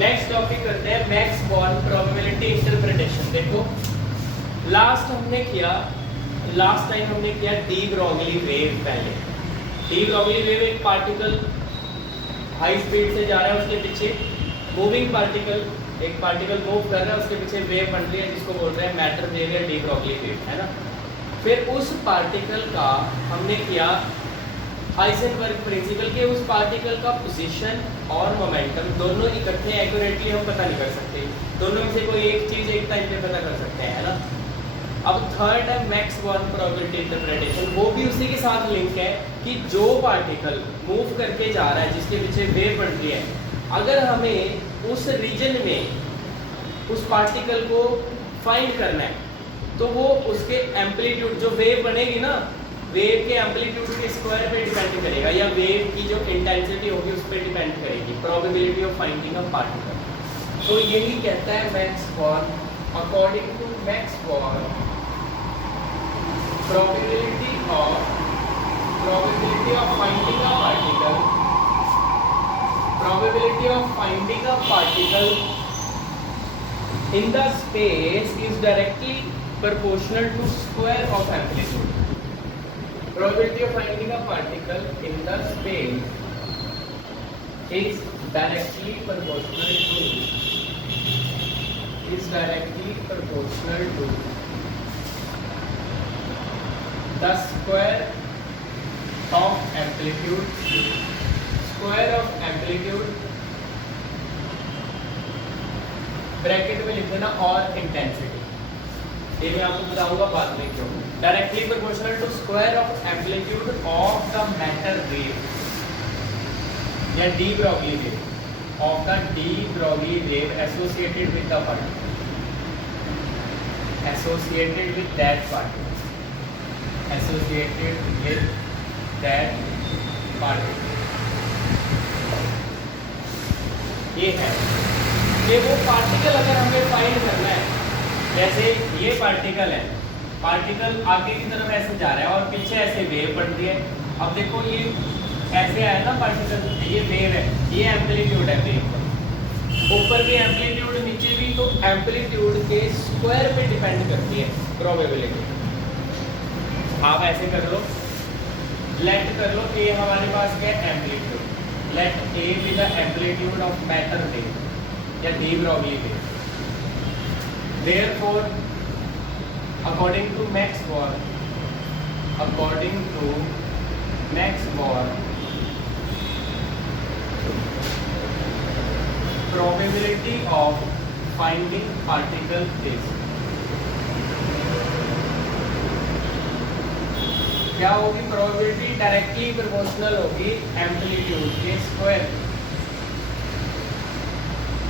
Next topic करते हैं max Born probability interpretation. देखो लास्ट टाइम हमने किया डी ब्रोगली वेव। पहले डी ब्रोगली वेव एक पार्टिकल हाई स्पीड से जा रहा है, उसके पीछे मूविंग पार्टिकल, एक पार्टिकल मूव कर रहा है, उसके पीछे वेव बन रही है जिसको बोल रहे हैं मैटर वेव या डी ब्रोगली वेव, है ना। फिर उस पार्टिकल का हमने किया हाइजेनबर्ग प्रिंसिपल के उस पार्टिकल का पोजीशन और मोमेंटम दोनों इकट्ठे एक्यूरेटली हम पता नहीं कर सकते, दोनों में से कोई एक चीज एक टाइम पे पता कर सकते हैं, है ना। अब थर्ड है मैक्स बॉर्न प्रोबेबिलिटी इंटरप्रिटेशन, वो भी उसी के साथ लिंक है कि जो पार्टिकल मूव करके जा रहा है जिसके पीछे वेव बन रही है, अगर हमें उस रीजन में उस पार्टिकल को फाइंड करना है तो वो उसके एम्पलीट्यूड, जो वेव बनेगी ना, वेव के एम्पलीट्यूड के स्क्वायर पे डिपेंड करेगा, या वेव की जो इंटेंसिटी होगी उस पर डिपेंड करेगी probability of finding a particle. तो यही कहता है Max Born, according to Max Born probability of finding a particle, probability of finding a particle in the space is directly proportional to square of amplitude. Probability of finding a particle in the space is directly proportional to the square of amplitude, bracket में लिख देना, और intensity. ये मैं आपको बताऊंगा बाद में क्यों। Directly proportional to square of amplitude of the matter wave या de Broglie wave, of the de Broglie wave associated with the particle, associated with that particle, associated with that particle. ये है कि वो पार्टिकल अगर हमें find करना है, जैसे ये पार्टिकल है, पार्टिकल आगे की तरफ ऐसे जा रहा है और पीछे ऐसे वेव बढ़ रही है। अब देखो ये ऐसे आया ना पार्टिकल, ये वेव है, ये एम्पलीट्यूड है वेव का, ऊपर भी एम्पलीट्यूड नीचे भी, तो एम्पलीट्यूड के स्क्वायर पे डिपेंड करती है प्रोबेबिलिटी। आप ऐसे कर लो, लेट कर लो ए हमारे पास क्या है amplitude, let A be the amplitude of matter wave या de Broglie wave. Therefore, according to Max Born, probability of finding particle is क्या होगी? प्रोबेबिलिटी डायरेक्टली प्रोपोर्शनल होगी एम्पलीट्यूड के स्क्वायर,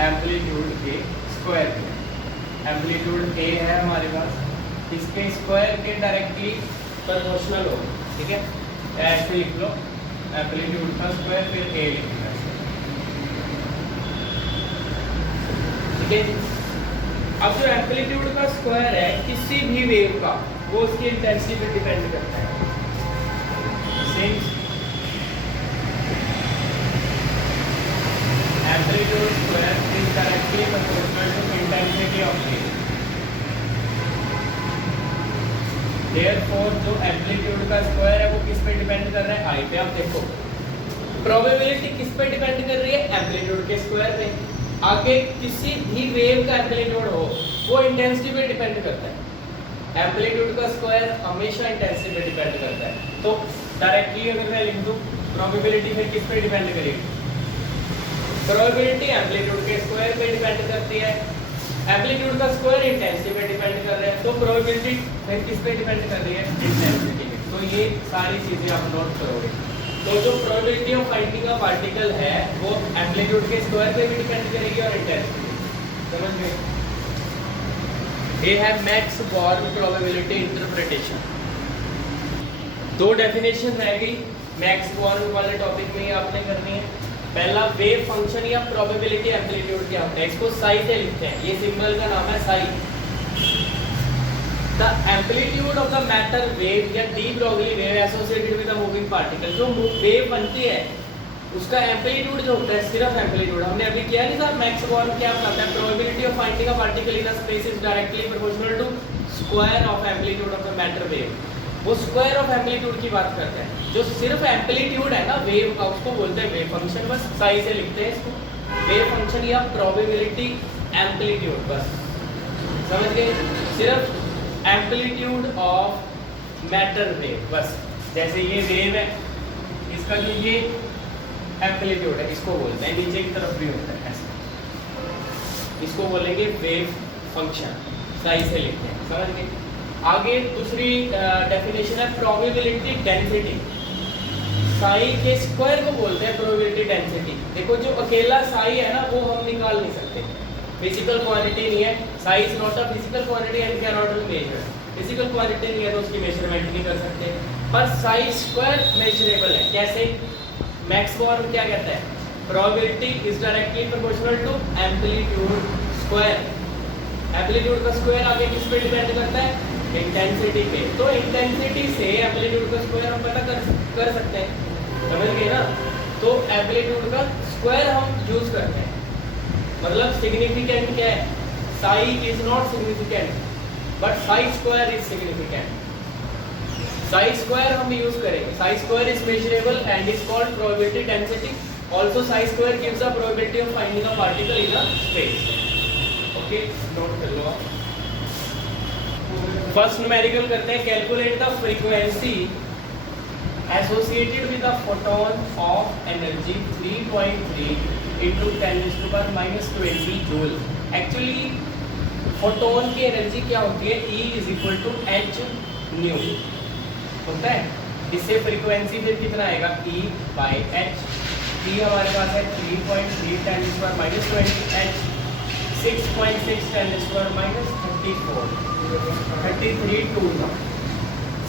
एम्पलीट्यूड के स्क्वायर पे। एम्पलीट्यूड ए है हमारे पास, इसके स्क्वायर के डायरेक्टली प्रोपोर्शनल होगी, ठीक है। ऐसे लिख लो, एम्पलीट्यूड का स्क्वायर फिर ए लिखना, ठीक है। अब जो एम्पलीट्यूड का स्क्वायर है किसी भी वेव का, वो उसकी इंटेंसिटी पे डिपेंड करता है। Amplitude square is directly proportional to intensity of wave. Therefore, जो एम्पलीट्यूड का स्क्वायर है वो किस पे डिपेंड कर रहा है? आई पे। आप देखो प्रोबेबिलिटी किस पे डिपेंड कर रही है? एम्पलीट्यूड के स्क्वायर पे। आगे किसी भी वेव का एम्पलीट्यूड हो वो इंटेंसिटी पे डिपेंड करता है। एम्पलीट्यूड का स्क्वायर हमेशा इंटेंसिटी पे डिपेंड करता है। तो डायरेक्टली अगर मैं लिख दूं प्रोबेबिलिटी फिर किस पे डिपेंड करेगी? प्रोबेबिलिटी एम्पलीट्यूड के स्क्वायर पे डिपेंड करती है, एम्पलीट्यूड का स्क्वायर इंटेंसिटी पे डिपेंड कर रहा है, तो प्रोबेबिलिटी फिर किस पे डिपेंड कर रही है? इंटेंसिटी पे। तो ये सारी चीजें आप नोट करोगे। तो जो probability of finding a particle है वो एम्पलीट्यूड के स्क्वायर पे भी डिपेंड करेगी और इंटेंसिटी पे। समझ गए? ये है मैक्स बॉर्न प्रोबेबिलिटी इंटरप्रिटेशन। दो डेफिनेशन रह गई मैक्स बॉर्न वाले टॉपिक में, आपने करनी है। पहला, वेव फंक्शन या प्रोबेबिलिटी एम्पलीट्यूड क्या होता है? इसको साई से लिखते हैं, ये सिंबल का नाम है psi. The amplitude of the matter wave या de Broglie wave associated with the moving particle. जो वेव बनती है उसका एम्पलीट्यूड जो होता है, सिर्फ एम्पलीट्यूड, हमने अभी किया नहीं था, मैक्स बॉर्न क्या बताता है, probability of finding a particle in a space is directly proportional to square of amplitude of a matter wave. वो स्क्वायर ऑफ एम्पलीट्यूड की बात करते हैं। जो सिर्फ एम्पलीट्यूड है ना वेव का, उसको बोलते हैं वेव फंक्शन, बस साई से लिखते हैं इसको, वेव फंक्शन या प्रोबेबिलिटी एम्पलीट्यूड, बस समझ गए, सिर्फ एम्पलीट्यूड ऑफ मैटर वेव, बस। जैसे ये वेव है, इसका जो ये एम्पलीट्यूड है, इसको बोलते हैं, नीचे की तरफ भी होता है ऐसे, इसको बोलेंगे वेव फंक्शन, साई से लिखते हैं, समझ गए। आगे दूसरी डेफिनेशन है प्रोबेबिलिटी डेंसिटी। साई के स्क्वायर को बोलते हैं प्रोबेबिलिटी डेंसिटी। देखो जो अकेला साई है ना, वो हम निकाल नहीं सकते, फिजिकल क्वांटिटी नहीं है, Sai is not a physical quantity and can not be measured. Physical quantity नहीं है तो उसकी मेजरमेंट नहीं कर सकते, पर साई स्क्वायर मेजरेबल है। कैसे? मैक्स बॉर्न क्या कहता है, probability is directly proportional to amplitude square. Amplitude का स्क्वायर आगे किस पे डिपेंड करता है, इंटेंसिटी पे। तो इंटेंसिटी से एम्पलीट्यूड का स्क्वायर हम पता कर सकते हैं, समझ गए ना। तो एम्पलीट्यूड का स्क्वायर हम यूज करते हैं, मतलब सिग्निफिकेंट क्या है, Sai is not significant but Sai square is significant. Sai square हम यूज करेंगे, Sai square is measurable and is called probability density. Also Sai square gives a probability of finding a particle in a space. Okay, note कर लो आप। First numerical करते हैं, calculate the frequency associated with a photon of energy 3.3 into 10⁻⁻20 joule. Actually photon की energy क्या होती है, E = h nu होता है। इससे फ्रीक्वेंसी फिर कितना आएगा, E/h। E हमारे पास है 3.3 10⁻⁻20 h 6.6 10⁻⁻34 33 2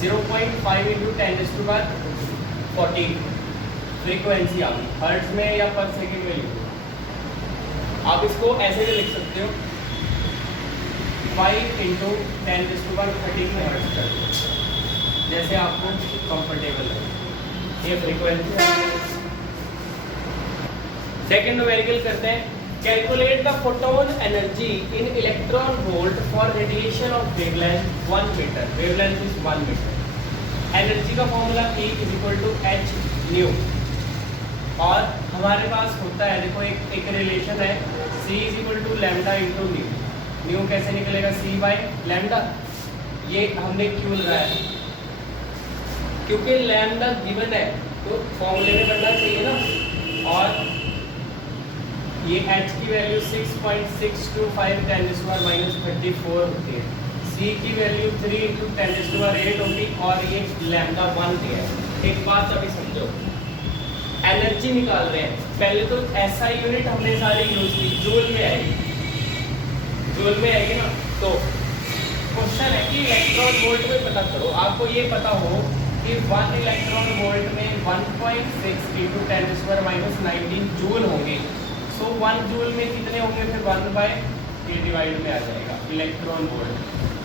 0.5 into 10⁻14 फ्रीक्वेंसी आ गई। हर्ट्ज में या पर सेकेंड में लिखो, आप इसको ऐसे भी लिख सकते हो, 5 into 10⁻13 में हर्ट्ज कर दो, जैसे आपको कंफर्टेबल है। ये फ्रीक्वेंसी। सेकेंड न्यूमेरिकल करते हैं, calculate the photon energy in electron volt for radiation of wavelength 1 metre. Wavelength is 1 metre. Energy का फॉर्मूला E = h न्यू, और हमारे पास होता है, देखो एक रिलेशन है, C = lambda into new. New कैसे निकलेगा, C/λ। ये हमने क्यों लगाया है, क्योंकि लैम्डा गिवन है तो फॉर्मूले में करना चाहिए ना। और ये h की वैल्यू 6.625 10⁻⁻34 होती है, C की वैल्यू 3 into 10⁸ होगी, और ये लैम्डा 1 दिया है। एक बात अभी समझो, एनर्जी निकाल रहे हैं, पहले तो SI यूनिट हमने सारी यूज की, जूल में आएगी, जूल में आएगी ना। तो क्वेश्चन है कि इलेक्ट्रॉन वोल्ट में पता करो। आपको ये पता हो कि 1 इलेक्ट्रॉन वोल्ट में 1.6 into 10⁻⁻19 जूल होंगे। सो 1 जूल में कितने होंगे, फिर 1/k डिवाइड में आ जाएगा इलेक्ट्रॉन वोल्ट।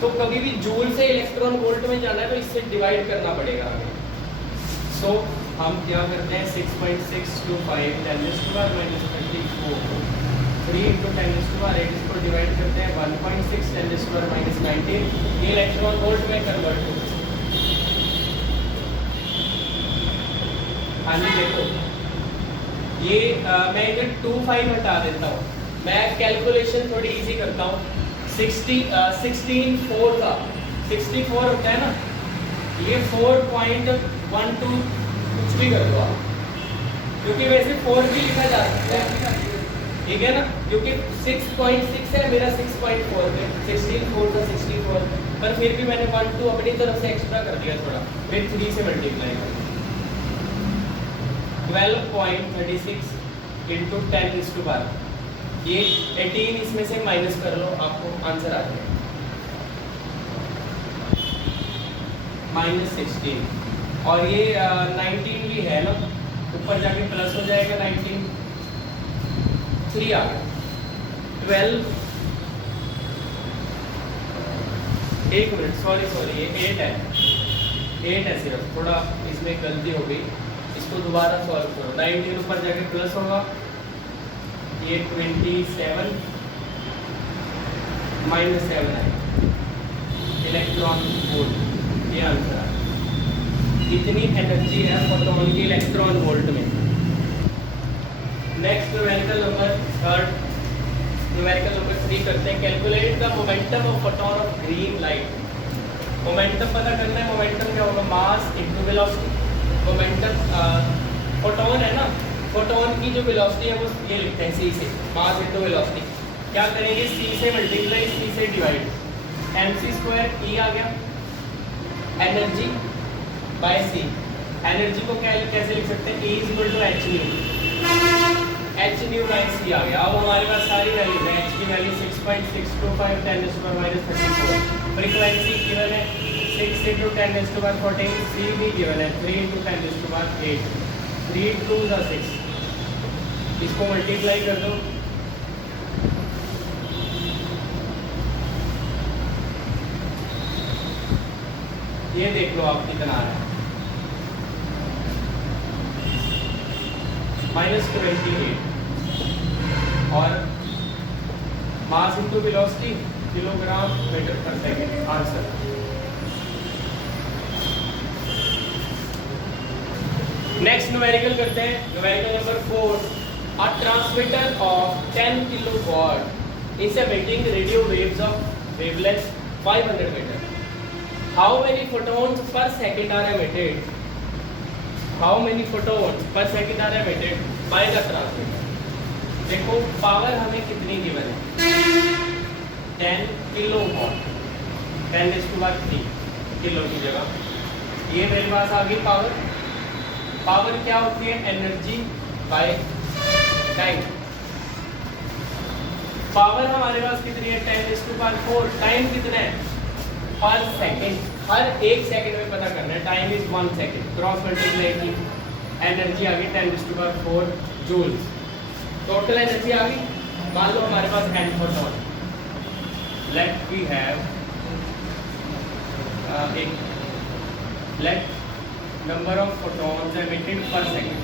तो कभी भी जूल से इलेक्ट्रॉन वोल्ट में जाना है तो इससे डिवाइड करना पड़ेगा हमें। सो हम क्या करते हैं, 6.625 10⁻⁻34 3 into 10⁸ इसको डिवाइड करते हैं 1.6 10⁻⁻19, ये इलेक्ट्रॉन वोल्ट में कन्वर्ट होगा। हाँ जी, देखो ये मैं इधर 25 हटा देता हूँ, मैं कैलकुलेशन थोड़ी इजी करता हूँ। 16 का 64 होता है ना, ये 4.12 कुछ भी कर दो आप, क्योंकि वैसे 4 भी लिखा जा सकता है, ठीक है ना, क्योंकि 6.6 है मेरा 6.4 पे, 16 का 64, पर फिर भी मैंने 12 अपनी तरफ से एक्स्ट्रा कर दिया थोड़ा, फिर 3 से मल्टीप्लाई कर 12.36 into 10⁻, ये 18 इसमें से माइनस कर लो, आपको आंसर आ जाएगा -16, और ये 19 भी है ना, ऊपर जाके प्लस हो जाएगा 19, 3 आ गया 12, एक मिनट, सॉरी ये 8 है, 8 है सिर्फ, थोड़ा इसमें गलती हो गई, इसको दोबारा सॉल्व करो, 19 ऊपर जाके प्लस होगा, ये 27 माइनस 7 आएगा, इलेक्ट्रॉन वोल्ट, ये आंसर है। इतनी एनर्जी है फोटोन की इलेक्ट्रॉन वोल्ट में। Next numerical number third, numerical number 3 करते हैं। Calculate the momentum of photon of green light. Momentum पता करना है, मोमेंटम क्या होगा, मास इनटू वेलोसिटी। मोमेंटम फोटोन है ना, फोटोन की जो वेलोसिटी है वो ये लिखते हैं सी से, मास इनटू वेलोसिटी। क्या करेंगे, सी से मल्टीप्लाई, सी से डिवाइड, mc² E आ गया, एनर्जी बाय सी। एनर्जी को क्या कैसे लिख सकते हैं, E = h nu, h nu by C आ गया। अब हमारे पास सारी वैल्यू है, h की वैल्यू 6.625 10⁻⁴। फ्रीक्वेंसी गिवन है 6 × 10⁻14, सी भी गिवन है 3 × 10⁸, 3 2 6, इसको मल्टीप्लाई कर दो, ये देख लो आप कितना आ रहा है, -28। और mass into velocity kilogram metre per second, answer. Next numerical करते हैं, numerical number 4। A transmitter of 10 kilowatt is emitting radio waves of wavelength 500 metre. How many photons per second are emitted? How many photons per second are emitted by the transmitter? देखो power हमें कितनी given है, 10 kilowatt, 10⁻³ kilo की जगह ये मेरे पास आ गई power. Power क्या होती है, एनर्जी बाय टाइम। पावर हमारे पास कितनी है, 10⁻⁴। टाइम कितना है, पर सेकंड, हर एक सेकंड में पता करना है, time is 1 second, cross multiply की, एनर्जी आ गई 10⁻⁴ जूल्स। टोटल एनर्जी आ गई। मान लो हमारे पास n photon, let we have let number of photons emitted per second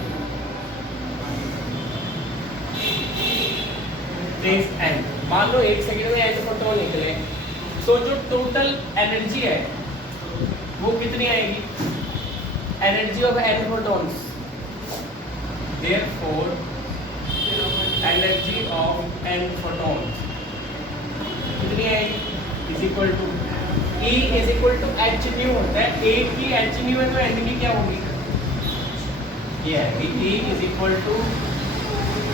is n। मान लो एक सेकंड में n फोटोन निकले, तो जो टोटल एनर्जी है वो कितनी आएगी, energy of n photons, therefore energy of n photons कितनी आएगी, is equal to E = h nu होता है, एक की h न्यू है तो n की क्या होगी, ये है E =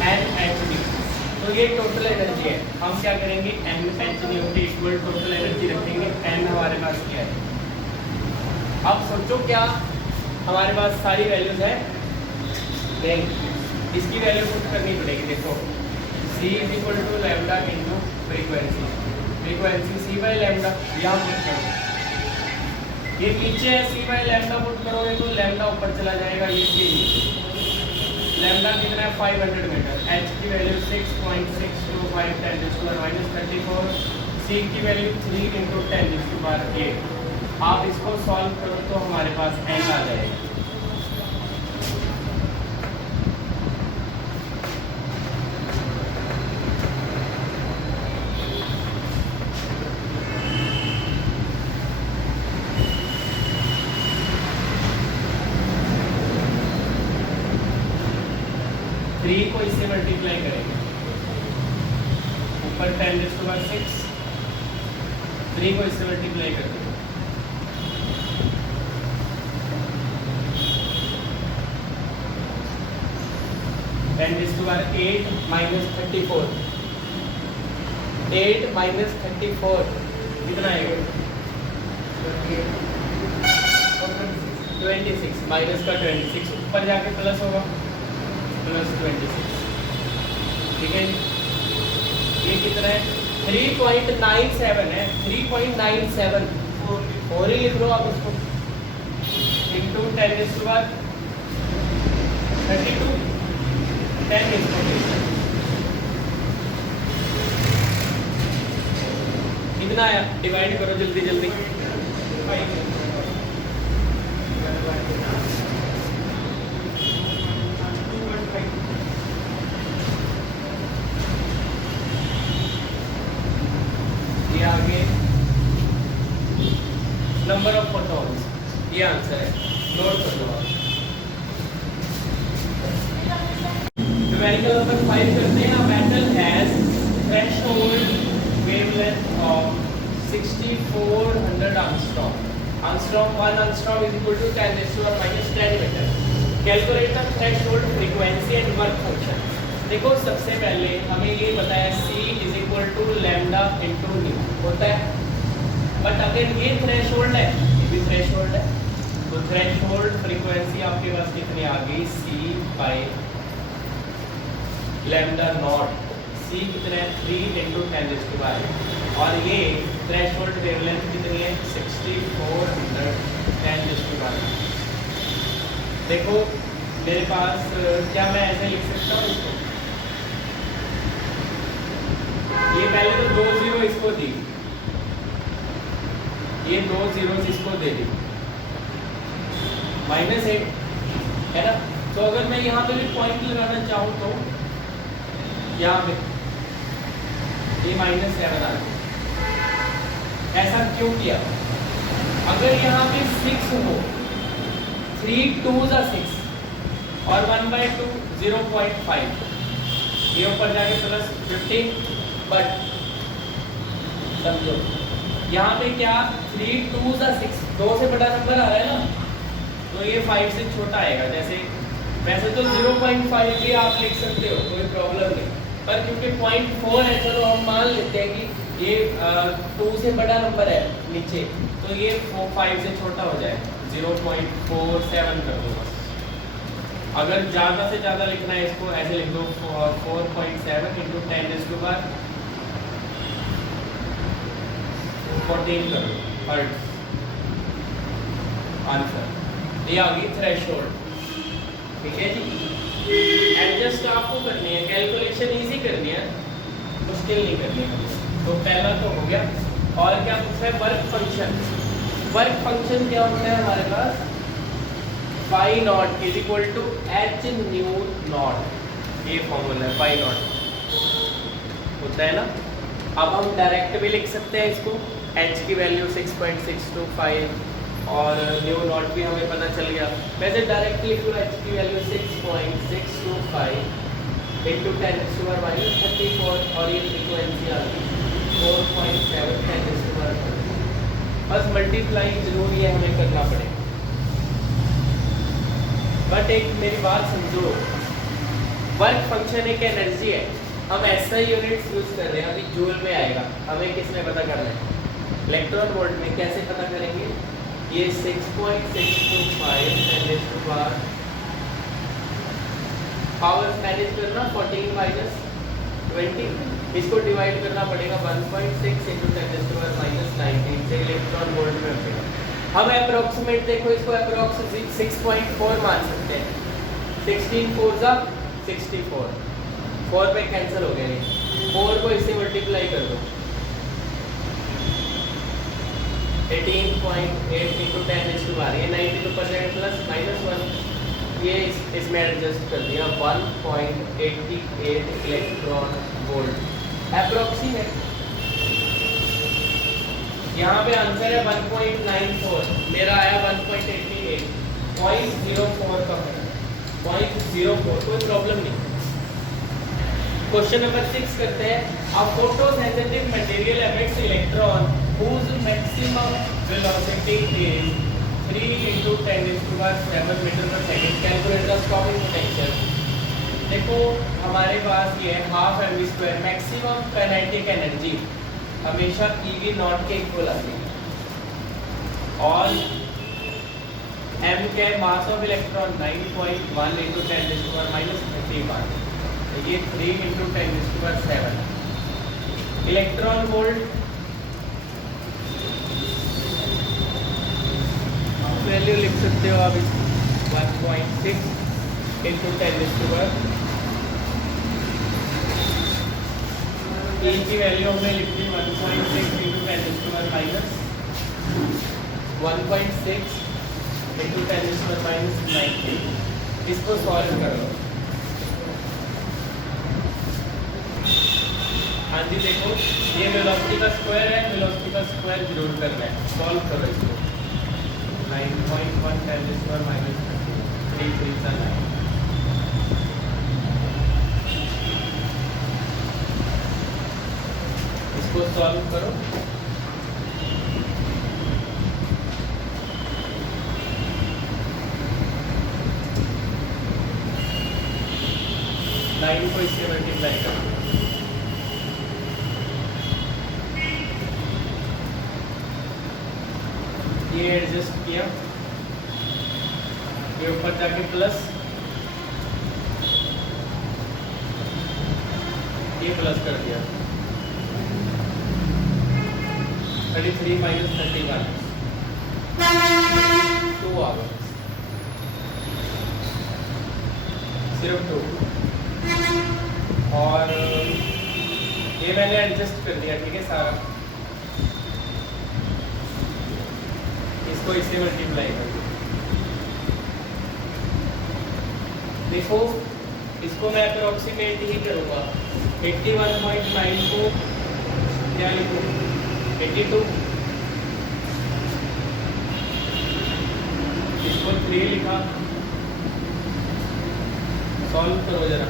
n h न्यू। तो ये टोटल एनर्जी है। हम क्या करेंगे, n h न्यू के इक्वल टोटल एनर्जी रखेंगे, n हमारे पास क्या है। अब सोचो क्या हमारे पास सारी वैल्यूज है, नहीं, इसकी वैल्यू पुट करनी पड़ेगी। देखो c = lambda into frequency, frequency c/λ, यहाँ पुट करो, ये नीचे है c/λ पुट करोगे तो लैम्डा ऊपर चला जाएगा, ये c लैम्डा कितना है 500 मीटर, h की वैल्यू 6.625 10⁻⁻34, c की वैल्यू 3 × 10⁸। आप इसको सॉल्व करो तो हमारे पास n आ जाएगा। को इससे मल्टीप्लाई करेंगे, ऊपर 10⁻⁶, 3 को इससे मल्टीप्लाई कर देंगे, 10⁸ -34, 8 - 34 कितना आएगा, 26, माइनस का 26, ऊपर जाके प्लस होगा, +26, ठीक है। ये कितना है, 3.97 है, 3.97 और ही लिख लो आप उसको, इंटू 10⁻32, 10 इसको कितना आया, डिवाइड करो जल्दी जल्दी, ये आंसर है, नोट कर लो आप। न्यूमेरिकल नंबर 5 करते हैं। Metal has threshold wavelength of 6400 angstrom. Angstrom 1 angstrom is equal to 10 raised to the minus 10 metre. Calculate the threshold frequency and work function. देखो सबसे पहले हमें ये बताया C is equal to lambda into nu होता है, बट अगर ये थ्रेशोल्ड है, ये भी थ्रेशोल्ड है, तो थ्रेशोल्ड फ्रीक्वेंसी आपके पास कितनी आ गई, C by lambda naught. C कितना है, 3 इंटू 10 raised to the, और ये थ्रेशोल्ड वेवलेंथ कितनी है, 6400 10 raised to the। देखो मेरे पास क्या मैं ऐसे लिख सकता हूँ इसको, ये पहले तो 2 जीरो इसको दी, ये 2 जीरो इसको दे दी, -8 है ना। तो अगर मैं यहाँ पे भी पॉइंट लगाना चाहूँ तो यहाँ पे ये -7 आ गया। ऐसा क्यों किया, अगर यहाँ पे 6 हो, 3 2s are 6 और 1/2 0.5, ये ऊपर जाके प्लस 15, बट समझो यहाँ पे क्या 3 2s are 6, 2 से बड़ा नंबर आ रहा है ना, तो ये 5 से छोटा आएगा। जैसे वैसे तो 0.5 भी आप लिख सकते हो, कोई प्रॉब्लम नहीं, पर क्योंकि 0.4 है, चलो हम मान लेते हैं कि ये 2 से बड़ा नंबर है नीचे, तो ये 5 से छोटा हो जाए, 0.47 कर दो बस। अगर ज़्यादा से ज़्यादा लिखना है इसको ऐसे लिख दो, 4.7 इंटू 10 raised to the 14 कर दो हर्ट्ज, आंसर ये आ गई थ्रेशोल्ड। ठीक है जी, एडजस्ट आपको करनी है, कैलकुलेशन इजी करनी है, मुश्किल नहीं करनी है। तो पहला तो हो गया, और क्या पूछा है, वर्क फंक्शन। वर्क फंक्शन क्या होता है हमारे पास, phi naught is equal to H nu naught, ये फॉर्मूला है, फाई नॉट होता है ना। अब हम डायरेक्ट भी लिख सकते हैं इसको, एच की वैल्यू 6.625 और न्यू नॉट भी हमें पता चल गया। वैसे डायरेक्ट लिख लो, एच की value 6.625 into 10 raised to the -34 और ये फ्रीक्वेंसी आ गई 4.7 10 raised to the 30। बस मल्टीप्लाई जरूर ये हमें करना पड़ेगा, बट एक मेरी बात समझो, वर्क फंक्शन एक एनर्जी है, हम ऐसा यूनिट्स यूज कर रहे हैं, अभी जूल में आएगा, हमें किस में पता करना है, इलेक्ट्रॉन वोल्ट में। कैसे पता करेंगे, ये 6.625 10 raised to the power manage करना 14 माइनस 20, इसको डिवाइड करना पड़ेगा 1.6 इंटू 10 raised to the -19 से इलेक्ट्रॉन वोल्ट में बचेगा। हम अप्रोक्सीमेट देखो, इसको अप्रोक्स 6.4 मान सकते हैं, 16 4 जा 64, 4 पे कैंसिल हो गया, 4 को इससे मल्टीप्लाई कर दो, 18.8 इंटू 10 raised to the, ये 92% प्लस -1, ये इसमें एडजस्ट कर दिया 1.88 इलेक्ट्रॉन वोल्ट अप्रोक्सीमेट। यहाँ पे आंसर है 1.94, मेरा आया 1.88, 0.04 का फर्क, 0.04, कोई प्रॉब्लम नहीं। क्वेश्चन नंबर 6 करते हैं। A photo sensitive material emits electron whose maximum velocity is 3 into 10 raised to the 7 meter per second। Calculate the stopping potential। देखो हमारे पास ये है half M we square, maximum kinetic energy हमेशा EV nought के equal आती है, और m के mass of electron 9.1 into 10 raised to the -31, ये 3 into 10 raised to the 7। Electron volt value लिख सकते हो आप, इस 1.6 into 10 raised to the, E की वैल्यू हमने लिख दी 1.6 into 10 raised to the -1.6 into 10 raised to the -19। इसको सॉल्व कर लो। हाँ जी, देखो ये वेलोसिटी का स्क्वायर है, वेलोसिटी का स्क्वायर जरूर करना है, सॉल्व करो इसको। 9.1 10⁻³ 3 3 सा 9। इसको सॉल्व करो। लाइन को इससे मल्टीप्लाई करो। ये एडजस्ट किया, ये ऊपर जाके प्लस, ये प्लस कर दिया। 33 माइनस 31 2 आ गया, सिर्फ 2। और ये मैंने एडजस्ट कर दिया, ठीक है सारा। इसको इससे मल्टीप्लाई कर दो। देखो इसको मैं अप्रोक्सीमेट ही करूँगा। 81.9 को क्या लिखूँ? 82। इसको 3 लिखा। सॉल्व करो जरा।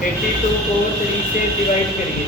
82 को 3 से डिवाइड करिए।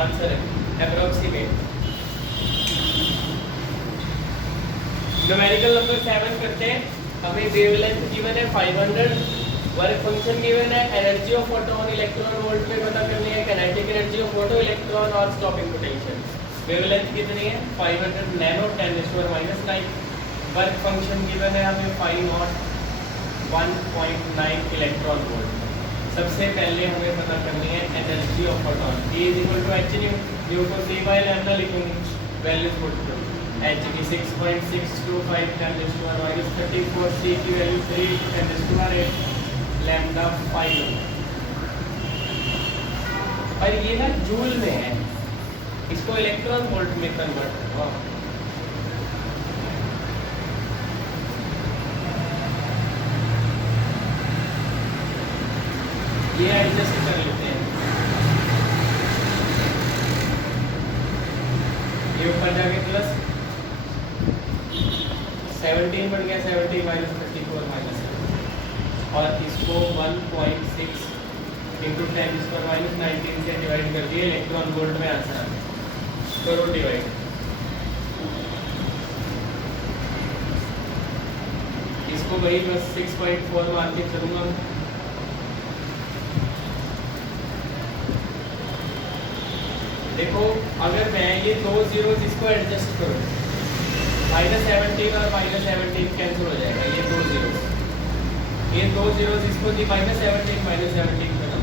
आंसर है अप्रोक्सीमेट। न्यूमेरिकल नंबर 7 करते हैं। हमें वेवलेंथ गिवन है 500, वर्क फंक्शन गिवन है, energy of photon electron volt में पता करनी है, kinetic energy of photo electron और स्टॉपिंग पोटेंशियल। वेवलेंथ कितनी है? 500 नैनो 10⁻⁹। वर्क फंक्शन गिवन है हमें 5 नॉट 1.9 इलेक्ट्रॉन वोल्ट। सबसे पहले हमें पता करनी है energy of photon. E = h new, new को c/λ लिखूंगी, वैल्यू पुट करो। h की 6.625 10⁻34, c की वैल्यू 3 10⁸, लैम्डा 5। और ये ना जूल में है, इसको इलेक्ट्रॉन वोल्ट में कन्वर्ट करो। ये एडजस्ट कर लेते हैं। ये ऊपर जाके प्लस 17 बन गया, 70 माइनस 34 माइनस, और इसको 1.6 इंटू 10⁻⁹ से डिवाइड कर दिए। इलेक्ट्रॉन वोल्ट में आंसर आ गया। करो डिवाइड। इसको वही बस 6.4 मान के चलूंगा। देखो अगर मैं ये 2 जीरोस इसको एडजस्ट करूँ, -17 और -17 कैंसिल हो जाएगा। ये 2 जीरोस इसको दी, -17 खत्म,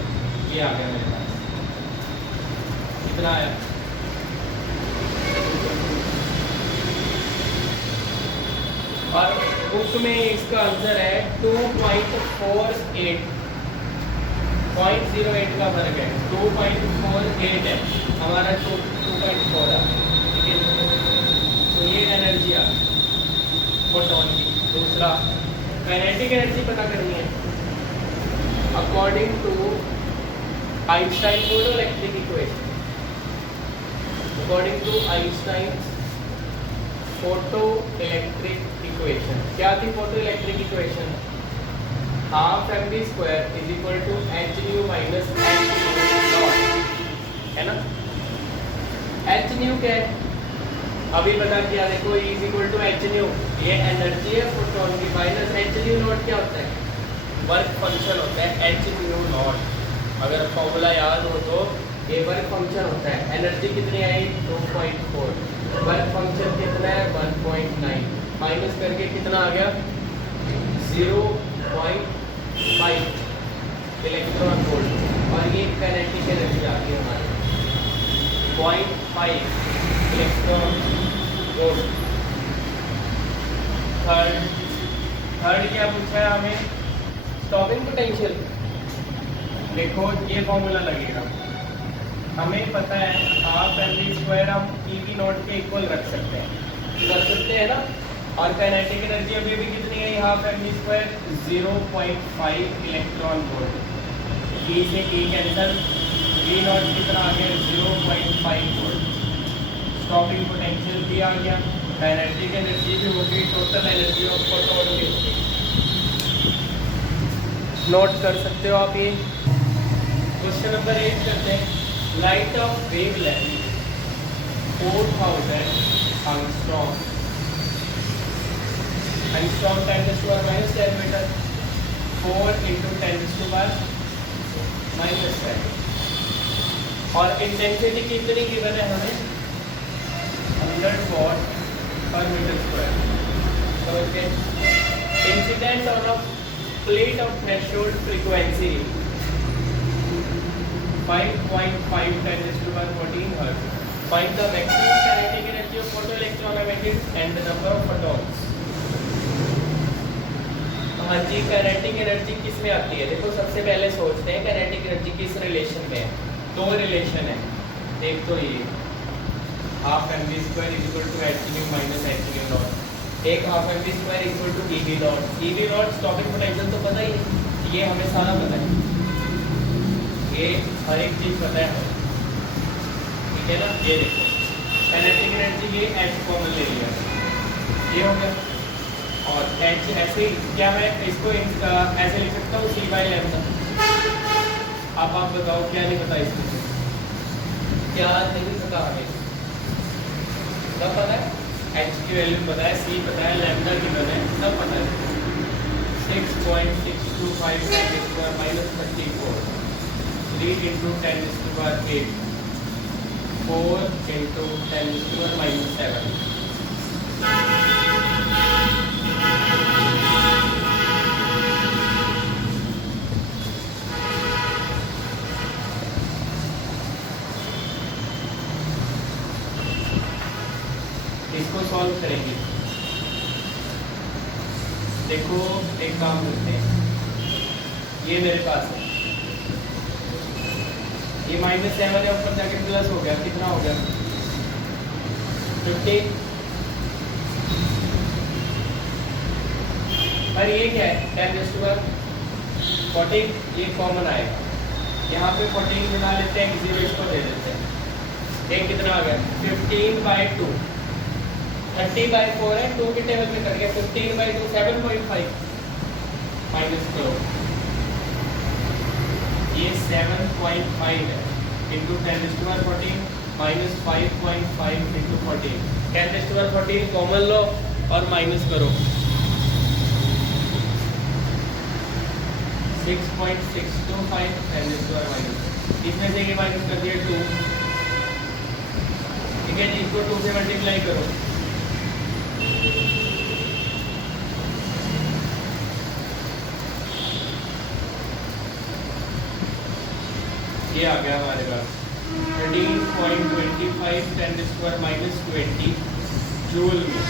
ये आ गया मेरे पास। कितना आया? और बुक में इसका आंसर है 2.48। 0.08 का फर्क है, 2.48 है हमारा, 2.4 है, ठीक है। तो ये एनर्जी आ फोटॉन की। दूसरा काइनेटिक एनर्जी पता करनी है according to Einstein photoelectric equation. According to Einstein photoelectric equation, क्या थी photoelectric equation? Half mv² = h nu minus h nought, है ना। h nu क्या है अभी बता किया, देखो E = h nu, ये एनर्जी है फोटॉन की, माइनस h nu नॉट क्या होता है? वर्क फंक्शन होता है h nu नॉट। अगर फॉर्मूला याद हो तो ये वर्क फंक्शन होता है। एनर्जी कितनी आई? 2.4। वर्क फंक्शन कितना है? 1.9। माइनस करके कितना आ गया? 0.5 इलेक्ट्रॉन वोल्ट। और ये काइनेटिक एनर्जी आ गई हमारी 0.5 इलेक्ट्रॉन वोल्ट। थर्ड क्या पूछा है हमें? Stopping potential. देखो ये फॉर्मूला लगेगा, हमें पता है हाफ एम वी स्क्वायर हम ई वी नॉट के इक्वल रख सकते हैं ना। और काइनेटिक एनर्जी अभी भी कितनी है? Half M we square 0.5 electron volt. E से ई कैंसल, वी नॉट कितना आ गया? 0.5 वोल्ट। स्टॉपिंग पोटेंशियल भी आ गया, काइनेटिक एनर्जी भी हो गई, टोटल एनर्जी ऑफ फोटोन भी हो गई। नोट कर सकते हो आप ये। क्वेश्चन नंबर 8 करते हैं। Light of wavelength 4000 angstrom 10⁻⁻10 metre, 4 × 10⁻⁻10। और इंटेंसिटी कितनी गिवन है हमें? 100 watt per metre square. Okay, incident on a plate of threshold frequency 5.5 10⁻14 hertz. Find the maximum kinetic energy of photoelectron emitted and the number of photons। हाँ जी, kinetic energy किस में आती है? देखो सबसे पहले सोचते हैं काइनेटिक एनर्जी किस रिलेशन में है। दो रिलेशन है, एक तो ये half M we square equal to H nu minus H nu naught, एक half M we square equal to E V naught. E V naught stopping potential तो पता ही है, ये हमें सारा पता है, ये हर एक चीज पता है, ठीक है ना। ये देखो काइनेटिक एनर्जी ये एच कॉमन ले लिया, ये हो गया। और एच ऐसे क्या मैं इसको ऐसे लिख सकता हूँ सी बाई लैम्डा। अब आप बताओ क्या नहीं पता इसको, क्या नहीं पता हमें? सब पता है, एच की वैल्यू पता है, सी पता है, लैम्डा की पता है, सब पता है। 6.625 10⁻⁻34, 3 × 10⁸, 4 × 10⁻⁻7। इसको सॉल्व करेंगे। देखो एक काम करते हैं, ये मेरे पास है, ये -7 है, ऊपर जाके प्लस हो गया, कितना हो गया? 50। और ये क्या है? 10⁻14, ये कॉमन आएगा, यहाँ पे 14 बना लेते हैं, 0 इसको दे देते हैं। एक कितना आ गया? 15/2, 30/4 है, 2 के टेबल में कर गया। 15/2 7.5 माइनस करो, ये 7.5 है इंटू 10⁻14 माइनस 5.5 इंटू 14। 10⁻14 कॉमन लो और माइनस करो, 6.625 10⁻⁻। इसमें से ये माइनस कर दिया 2, ठीक है जी। इसको 2 से मल्टीप्लाई करो, ये आ गया हमारे पास 13.25 10⁻⁻20 जूल में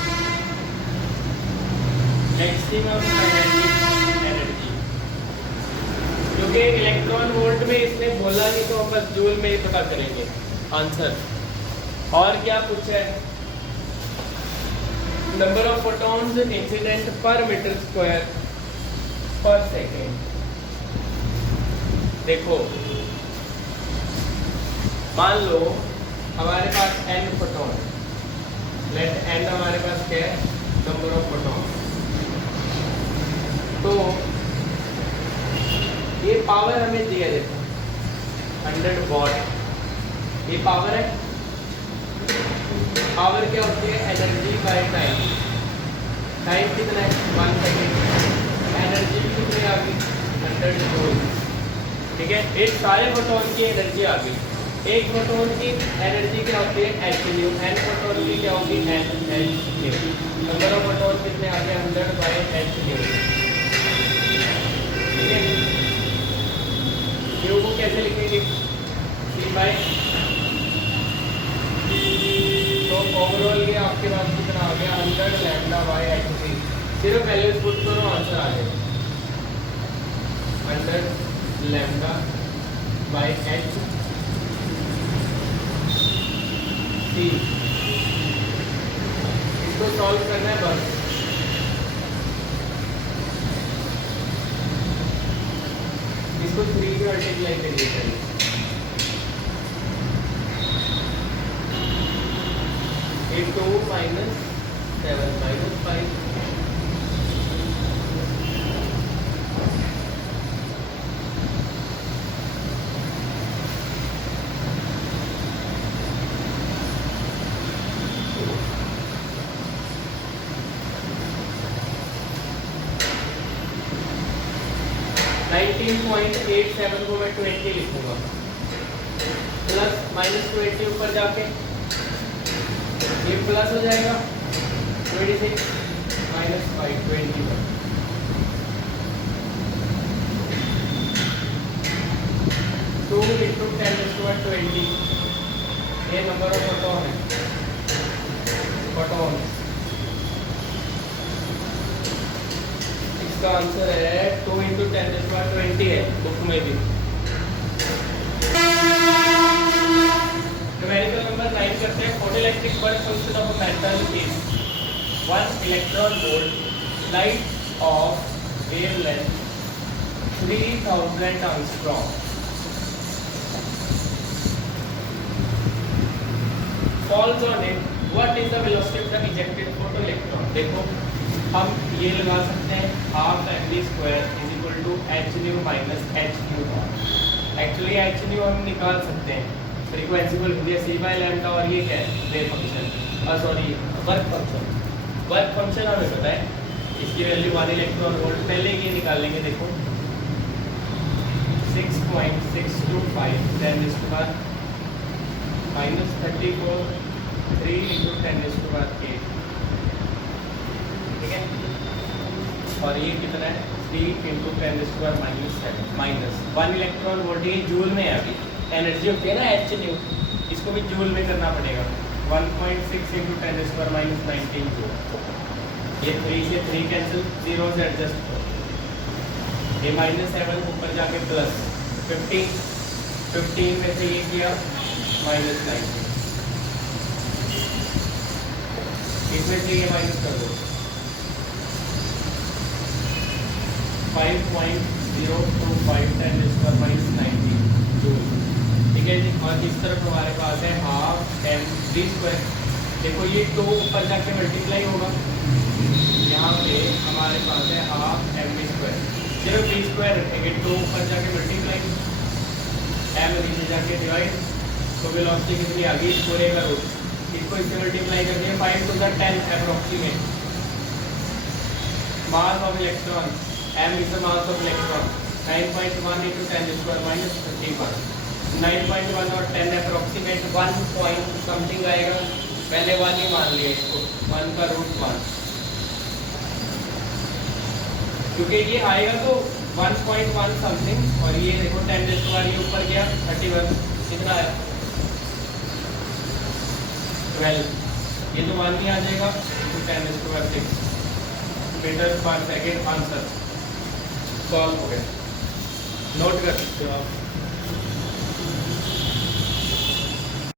मैक्सिमम काइनेटिक एनर्जी। क्योंकि इलेक्ट्रॉन वोल्ट में इसने बोला नहीं तो हम बस जूल में ही पता करेंगे आंसर। और क्या पूछा है? नंबर ऑफ फोटॉन्स इंसिडेंट पर मीटर स्क्वायर पर सेकेंड। देखो मान लो हमारे पास n फोटॉन, लेट n हमारे पास क्या है? Number of photon. तो ये पावर हमें दिया देखो 100 वॉट, ये पावर है। पावर क्या होती है? Energy by time. टाइम कितना है? 1 सेकेंड। एनर्जी कितनी आ गई? 100 जूल, ठीक है। एक सारे फोटोन की एनर्जी आ गई। एक फोटोन की एनर्जी क्या होती है? H new. एन फोटोन की क्या होगी? N h nu. Number of photon कितने आ गए? 100/h न्यू, ठीक है। न्यू को कैसे लिखेंगे? C बाय, तो ओवरऑल ये आपके पास कितना आ गया? 100 λ/h3। सिर्फ वैल्यूज पुट करो आंसर आ जाएगा। Under lambda by H T, इसको सॉल्व करना है बस। इसको 3 में मल्टीप्लाई करिए चलिए। ये 2 माइनस 7 माइनस 5, .87 को मैं 20 लिखूंगा, प्लस माइनस 20 ऊपर जाके ये प्लस हो जाएगा 26 माइनस 5 21, 2 into 10⁻20, ये नंबर ऑफ फोटोन है, फोटोन। इसका आंसर है 2 into 10⁻20 है बुक में भी। न्यूमेरिकल नंबर 9 करते हैं। Photoelectric work function of a metal is 1 electron volt, light of wavelength 3000 angstrom falls on it, what is the velocity of the ejected photoelectron? देखो हम ये लगा सकते हैं half mv square is equal to h nu minus h nu nought. Actually h nu हम निकाल सकते हैं, फ्रीक्वेंसी को लिख दिया c बाय लैम्डा, और ये क्या है wave function, sorry work function. Work function हमें पता है, इसकी वैल्यू 1 इलेक्ट्रॉन वोल्ट। पहले ये निकाल लेंगे, देखो 6.625 10⁻⁻⁷ 34 3 into 10⁸ ठीक है, और ये कितना है 3 into 10⁻⁻7 माइनस 1 इलेक्ट्रॉन वोल्ट। ये जूल में है, अभी एनर्जी होती है ना h न्यू, इसको भी जूल में करना पड़ेगा। 1.6 into 10⁻⁻19 जूल। ये 3 से 3 कैंसिल, 0 से एडजस्ट हो, ये -7 ऊपर जाके प्लस 15 में से ये किया -19, इसमें से ये माइनस कर दो 5.025 10⁻⁻19 जूल। ठीक है जी, और इस तरफ हमारे पास है हाफ mv स्क्वायर। देखो ये 2 ऊपर जाके मल्टीप्लाई होगा, यहाँ पे हमारे पास है हाफ mv स्क्वायर, सिर्फ v स्क्वायर रखेंगे, 2 ऊपर जाके मल्टीप्लाई, m नीचे जाके डिवाइड, तो वेलोसिटी कितनी आ गई पूरे का रूट, इसको इससे मल्टीप्लाई कर दिया 5 to the 10 approximate. Mass of electron m is the mass of electron, 9.1 into 10⁻⁻31, 9.1 और 10 अप्रोक्सीमेट 1 पॉइंट समथिंग आएगा, पहले 1 ही मान लिया इसको, 1 का रूट 1, क्योंकि ये आएगा तो 1.1 समथिंग, और ये देखो 10⁻, ये ऊपर गया 31, कितना है 12, ये तो 1 ही आ जाएगा, तो 10⁻6 मीटर पर सेकेंड आंसर सॉल्व हो गया। नोट कर सकते हो आप।